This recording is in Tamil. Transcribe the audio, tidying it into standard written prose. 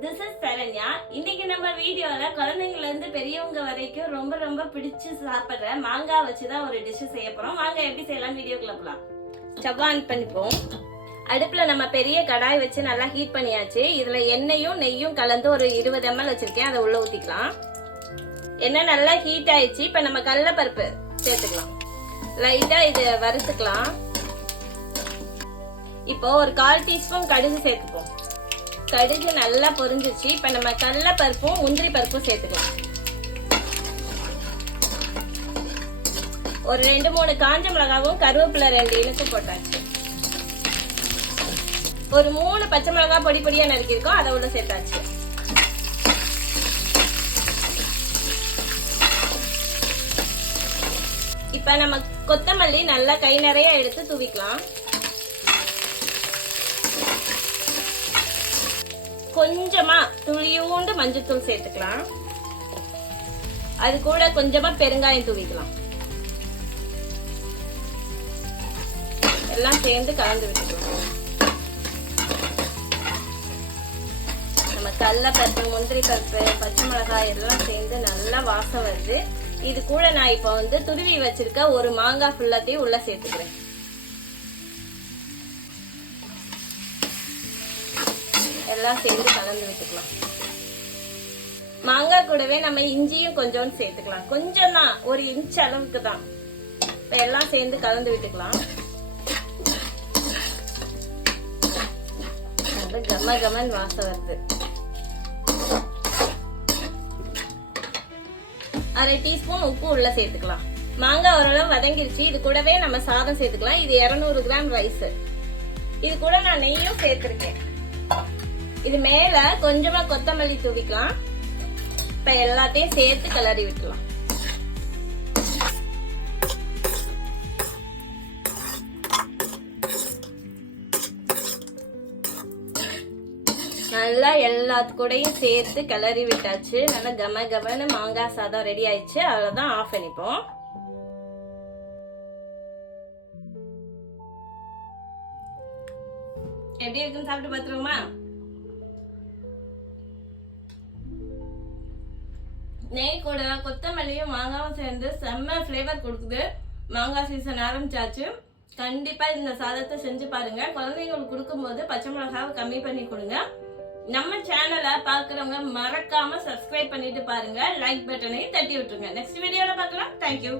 This is Saranya. இன்னைக்கு நம்ம வீடியோல குழந்தைங்கள்ல இருந்து பெரியவங்க வரைக்கும் ரொம்ப ரொம்ப பிடிச்சு சாப்பிடுற மாங்காய் வச்சு தான் ஒரு டிஷ் செய்ய போறோம். மாங்காய் எப்படி செய்யலாம் வீடியோக்குள்ள போலாம். ஸ்டவ் ஆன் பண்ணிப்போம். அடுப்புல நம்ம பெரிய கடாய் வச்சு நல்லா ஹீட் பண்ணியாச்சு. இதுல எண்ணெயும் நெய்யும் கலந்து ஒரு 20 ml வச்சிருக்கேன். அதை உள்ள ஊத்திக்கலாம். எண்ணெய் நல்லா ஹீட் ஆயிடுச்சு. இப்ப நம்ம கடலைப்பருப்பு சேர்த்துக்கலாம். லைட்டா இது வறுத்துக்கலாம். இப்போ ஒரு 1/4 டீஸ்பூன் கடுகு சேர்த்துப்போம். கடுகு நல்லா பொரிஞ்சிச்சு. இப்ப நம்ம கடலை பருப்பும் முந்திரி பருப்பும் சேர்த்துக்கலாம். ஒரு 2-3 காஞ்ச மிளகாவும் கருவேப்பிலை 2 இழுத்து போட்டாச்சு. ஒரு 3 பச்சை மிளகா பொடி பொடியா நறுக்கிருக்கோம், அதை உள்ள சேர்த்தாச்சு. இப்ப நம்ம கொத்தமல்லி நல்லா கை நிறைய எடுத்து தூவிக்கலாம். கொஞ்சமா துளியூண்டு மஞ்சத்தூள் சேர்த்துக்கலாம். அது கூட கொஞ்சமா பெருங்காயம் தூவிக்கலாம். எல்லாம் சேர்ந்து கலந்து விட்டுக்கலாம். நம்ம கடலை பருப்பு, முந்திரி பருப்பு, பச்சை மிளகாய் எல்லாம் சேர்ந்து நல்லா வாசம் வருது. இது கூட நான் இப்ப துருவி வச்சிருக்க ஒரு மாங்காய் ஃபுல்லாத்தையும் உள்ள சேர்த்துக்கிறேன். எல்லாம் சேர்ந்து கலந்து விட்டுக்கலாம். மாங்காய் கூடவே நம்ம இஞ்சியும் கொஞ்சம் சேர்த்துக்கலாம். கொஞ்சம் தான், 1 இன்ச் அளவுக்கு தான். இப்ப எல்லாம் சேர்ந்து கலந்து விட்டுக்கலாம். கம கமன் வாசம் வருது. 1/2 டீஸ்பூன் உப்பு உள்ள சேர்த்துக்கலாம். மாங்காய் ஓரளவு வதங்கிருச்சு. இது கூடவே நம்ம சாதம் சேர்த்துக்கலாம். இது 200 கிராம் ரைஸ். இது கூட நான் நெய்யும் சேர்த்திருக்கேன். இது மேல கொஞ்சமா கொத்தமல்லி தூவிக்கலாம். இப்ப எல்லாத்தையும் சேர்த்து கிளறி விட்டுலாம். நல்லா எல்லாத்துக்கூடையும் சேர்த்து கிளறி விட்டாச்சு. நல்லா கம கமன்னு மாங்காய் சாதம் ரெடி ஆயிடுச்சு. அவ்வளவுதான், ஆஃப் பண்ணிப்போம். எப்படி இருக்குன்னு சாப்பிட்டு பாத்துருவோமா? நெய் கூட கொத்தமல்லியும் மாங்காவும் சேர்ந்து செம்ம ஃபிளேவர் கொடுக்குது. மாங்காய் சீசன் ஆரம்பிச்சாச்சு. கண்டிப்பா இந்த சாதத்தை செஞ்சு பாருங்க. குழந்தைங்களுக்கு கொடுக்கும்போது பச்சை மிளகாவை கம்மி பண்ணி கொடுங்க. நம்ம சேனலை பாக்குறவங்க மறக்காம சப்ஸ்கிரைப் பண்ணிட்டு பாருங்க. லைக் பட்டனையும் தட்டி விட்டுருங்க. நெக்ஸ்ட் வீடியோல பார்க்கலாம். தேங்க்யூ.